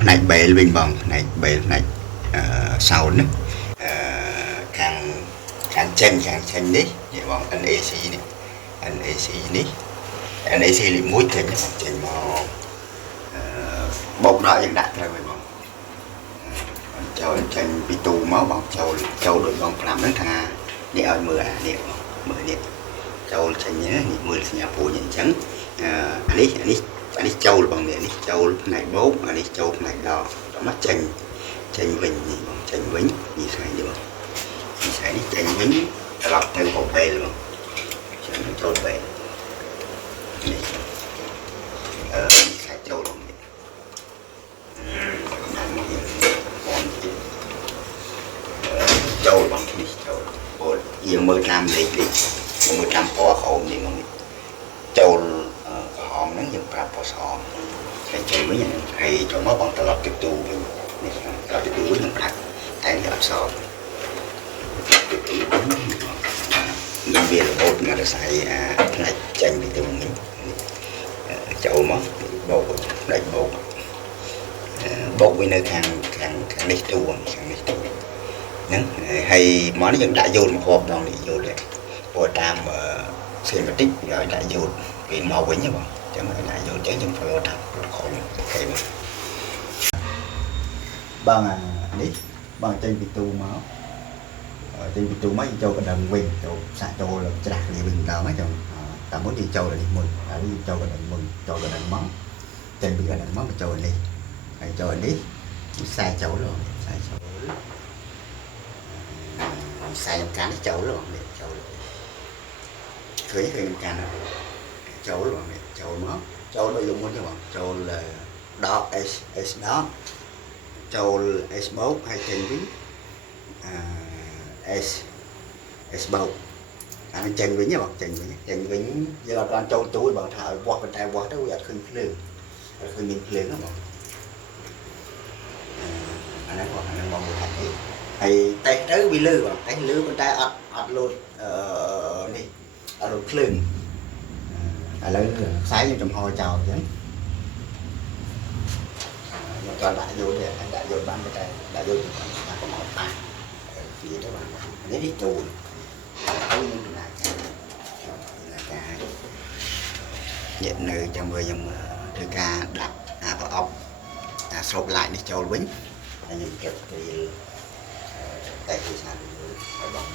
ផ្នែក bell វិញបងផ្នែក bell ផ្នែកsound ណាខាងចេញនេះបង NAC នេះ NAC នេះ NAC លេខ1ចេញមកបោកដកយើងដាក់ត្រូវហើយបងចូលចេញពីទូមកបងចូលដូចបងប្រាប់ហ្នឹងថានេះឲ្យមើលនេះមើលនេះចូលចេញនេះមើលសញ្ញាពូជអញ្ចឹងនេះចូលបងនេះចូលផ្នែកបោកនេះចូលផ្នែកដកដល់មកចេញវិញនេះបងចេញវិញនេះស្អីនេះបងនេះស្អីនេះចេញវិញត្រឡប់ទៅបេលបងចេញចូលបេលនេះខែចូលបងនេះចូលបងនេះចូលអូយើងមើលតាមលេខមើលតាមពណ៌ក្រហមនេះបងចូលក្រហមហ្នឹងយើងប្រាប់ពណ៌ស្អមចេញវិញហើយចូលមកបងត្រឡប់ទៅទូវិញនេះត្រឡប់ទៅទូវិញនឹងប្រាប់តែវាអត់សល់ទៅទូវិញមានវារបូតមកដល់ស្អីផ្នែកចេញពីទូវិញចូលមកបោកដេញបោកវិញនៅខាងនេះទូខាងនេះទូហ្នឹងហើយមកនេះយើងដាក់យោតមកគ្រាប់ដងនេះយោតដែរព្រោះតាមសេមាតិកវាឲ្យដាក់យោតពេលមកវិញហ្នឹងបងអញ្ចឹងឲ្យដាក់យោតអញ្ចឹងយើងធ្វើតាមខំអូខេបងនេះបងចេញពីទូមកយើងចូលកណ្ដឹងវិញចូលសាក់ចូលច្រាស់គ្នាវិញដល់ហ្នឹងចាំតាមមុនយើងចូលនេះមុនហើយយើងចូលកណ្ដឹងមុនចូលកណ្ដឹងមកចេញពីកណ្ដឹងមកចូលនេះហើយចូលនេះខ្សែចូលluônខ្សែចូលខ្សែកាន់នេះចូលluônនេះចូលឃើញកាន់ចូលluônនេះចូលមកចូលដូចមុនចឹងបងចូលដក S ដកចូល S បោកហើយចេញវិញS បោកអានេះចេញវិញបងចេញវិញយើងអត់បានចូលទូបងថាឲ្យវាស់ប៉ុន្តែវាស់ទៅវាអត់ឃើញភ្លើងអត់ឃើញមានភ្លើងហ្នឹងបងអាហ្នឹងបងមើលហាត់នេះហើយតេស្តទៅវាលឺបងតេស្តលឺប៉ុន្តែអត់លោតនេះអត់លោតភ្លើងឥឡូវខ្សែយើងចំហចោលអញ្ចឹងយើងក៏ដាក់យោនេះដាក់យោបានតែដាក់យោថាកុំអត់ប៉ះវាទៅបាននេះទូនទៅនឹងដំណើរការញាក់នៅចាំមើលខ្ញុំធ្វើការដាក់ប្រអប់ស្រូបឡាយនេះចូលវិញហើយខ្ញុំគិតពីតែពីឆ្នាំឲ្យបង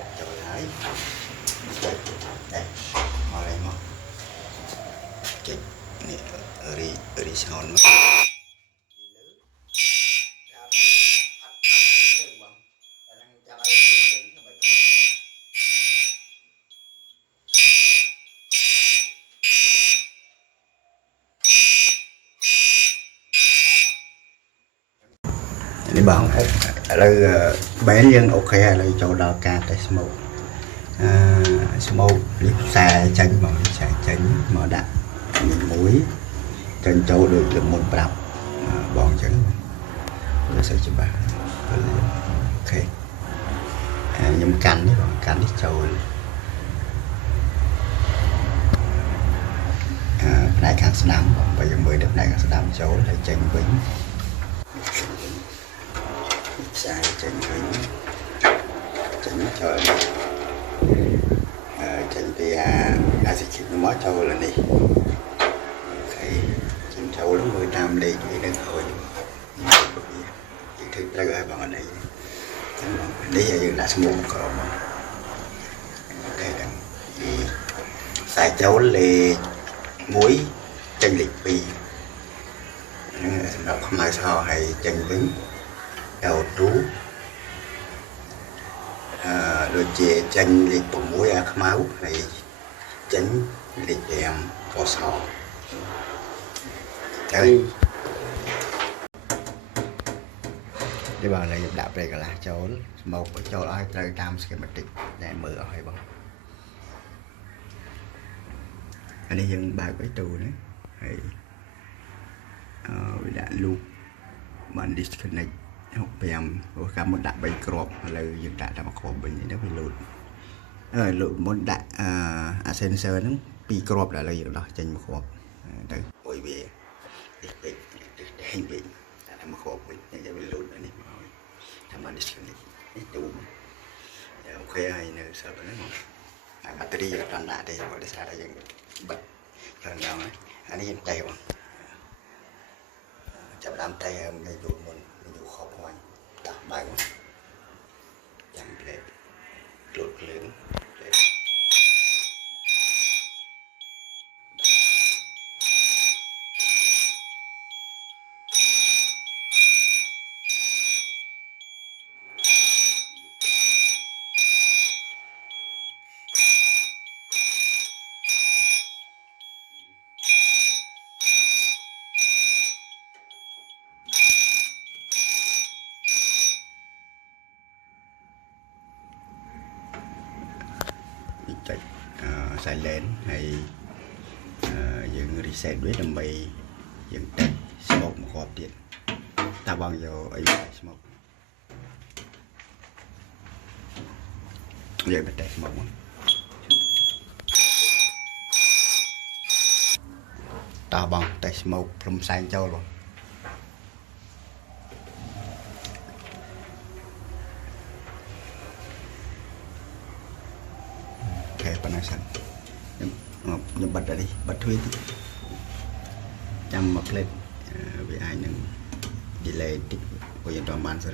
ដាក់ចូលហើយចេញតែមកឡើយមកចេញនេះរីសោនមកនេះបងឥឡូវបែនយើងអូខេឥឡូវចូលដល់ការតេស្ត smoke smoke នេះខ្សែចេញបងខ្សែចេញមកដាក់មួយចេញចូលដូចលើមុនប្រាប់បងអញ្ចឹងវាសូវច្បាស់អូខេខ្ញុំកាន់នេះបងកាន់នេះចូលផ្នែកខាងស្ដាំបងបើយើងមើលទៅផ្នែកខាងស្ដាំចូលហើយចេញវិញខ្សែចេញវិញចេញចូលចេញពីអាសិគិមកចូលនេះអូខេចេញចូលមើលតាមលេខវានៅក្រោយយើងធ្វើត្រូវហើយបងអត់អីនេះយើងដាក់ស្មុំក្រមអូខេដល់ខ្សែចូលលេខ1ចេញលេខ2ហ្នឹងសម្រាប់ខ្មៅសហើយចេញវិញđầu trú rồi chia tranh lịch của mũi máu này tránh lịch em có sò chơi cái bà này đạp đây là chỗ một cái chỗ ai chơi tam schematic để mở hơi bằng anh đi dân bài cái tù đấy hay đã luôn bạn disconnect học bèm có cả một đại bay crop là dựng đại là một khổ bình đó bị lụt lụi muốn đại sensor nó pi crop là lấy đó trên một hộp đấy ôi về hình bị một hộp với những cái lụi này thằng anh đi đủ ok ai nữa sao vậy nó battery là toàn đạn đây gọi là sao đây bật rồi nào ấy anh đi tay không chậm làm tay người dùng mình dùng khóc hoài đặt bài không chẳng lệ lụt lớn chạy xài lên hay những reset với đầm bì những tech smoke một hộp điện ta bằng giờ ấy smoke vậy mà tech smoke ta bằng tech smoke from sang châu luôn penasan nhưng bật ra đi bật thuê đi chăm mặc lên vì ai nâng delay tích của dân toàn ban sẽ